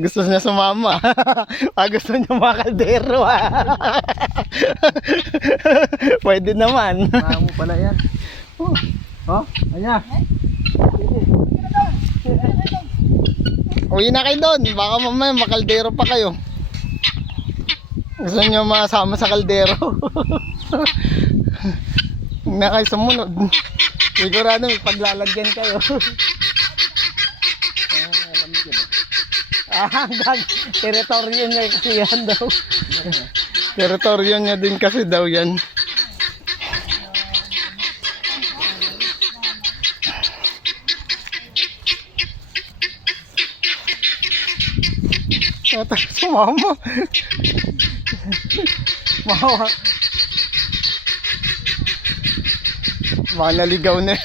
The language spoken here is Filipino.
Gusto niya sumama. Gusto niya mga kaldero. Pwede naman. Maamo pala yan. Oh, anya. Uwi na kayo doon. Baka mamaya makaldero pa kayo. Gusto niyo masama sa kaldero. Huwag na kayo sumunod. Sigurado may paglalagyan kayo. Hanggang teritoryo niya kasi yan daw. Teritoryo niya din kasi daw yan. Sumama. Mawa. Mga naligaw na.